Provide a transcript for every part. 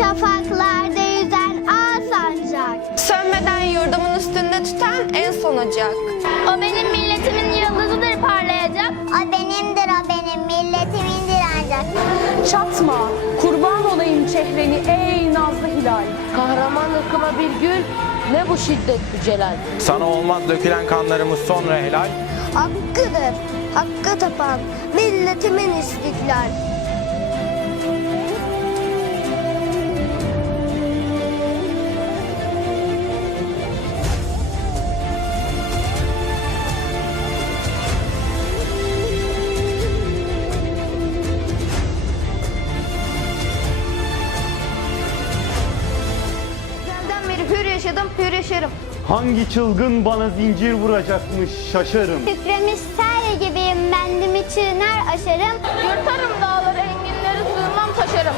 Şafaklarda yüzen al sancak. Sönmeden yurdumun üstünde tüten en son ocak. O benim milletimin yıldızıdır parlayacak. O benimdir o benim milletimindir ancak. Çatma, kurban olayım çehreni ey nazlı hilal. Kahraman ırkıma bir gül, ne bu şiddet bu celal. Sana olmaz dökülen kanlarımız sonra helal. Hakkıdır, hakka tapan milletimin istiklal. Hür yaşadım, hür yaşarım. Hangi çılgın bana zincir vuracakmış şaşarım. Kükremiş sel gibiyim bendimi çiğner aşarım. Yırtarım dağları, enginleri sığmam taşarım.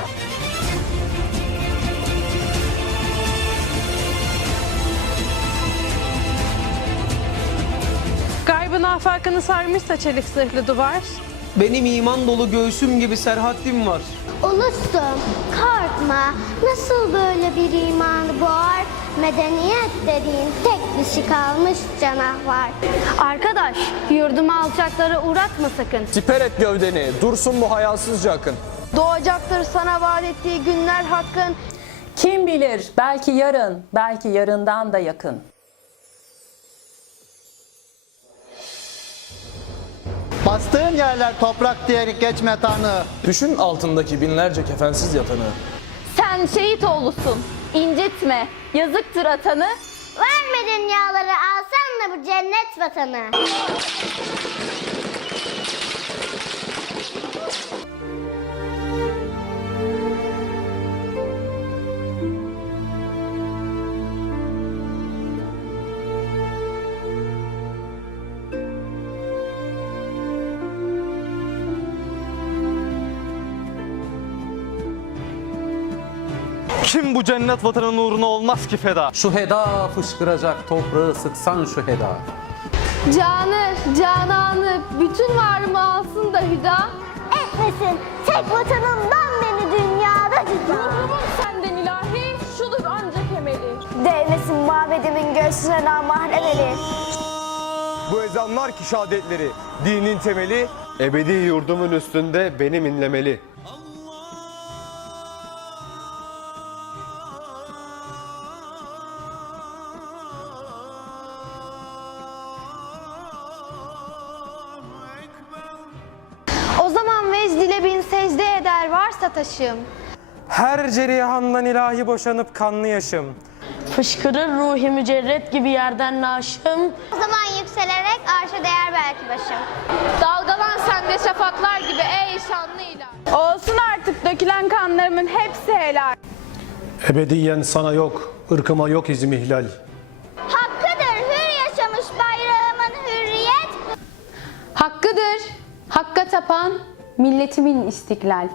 Gaybın afakını sarmışsa çelik zırhlı duvar. Benim iman dolu göğsüm gibi serhattim var. Ulusum korkma nasıl böyle bir imanı boğar medeniyet dediğin tek dişi kalmış canavar. Arkadaş, yurdumu alçaklara uğratma sakın. Siper et gövdeni, dursun bu hayasızca akın. Doğacaktır sana vaat ettiği günler hakkın. Kim bilir belki yarın, belki yarından da yakın. Bastığın yerler toprak diyerek geçme tanrı. Düşün altındaki binlerce kefensiz yatanı. Sen şehit oğlusun, incitme, yazıktır atanı. Verme dünyaları alsan da bu cennet vatanı. Kim bu cennet vatanının uğruna olmaz ki feda? Şu heda fışkıracak toprağı sıksan şu heda. Canı, cananı, bütün varımı alsın da hüda. Etmesin tek vatanımdan beni dünyada cüda. Ruhumun senden ilahi, şudur ancak emeli. Değmesin mabedimin göğsüne namahrem eli. Bu ezanlar ki şehadetleri, dinin temeli, ebedi yurdumun üstünde benim inlemeli. Zaman vecdile bin secde eder varsa taşım. Her cerihandan ilahi boşanıp kanlı yaşım. Fışkırır ruhi mücerret gibi yerden naşım. O zaman yükselerek arşa değer belki başım. Dalgalan sende şafaklar gibi ey şanlı ilah. Olsun artık dökülen kanlarımın hepsi helal. Ebediyen sana yok, ırkıma yok izim ihlal. Hakkıdır hür yaşamış bayrağımın hürriyet. Hakkıdır, hakka tapan milletimin istiklal.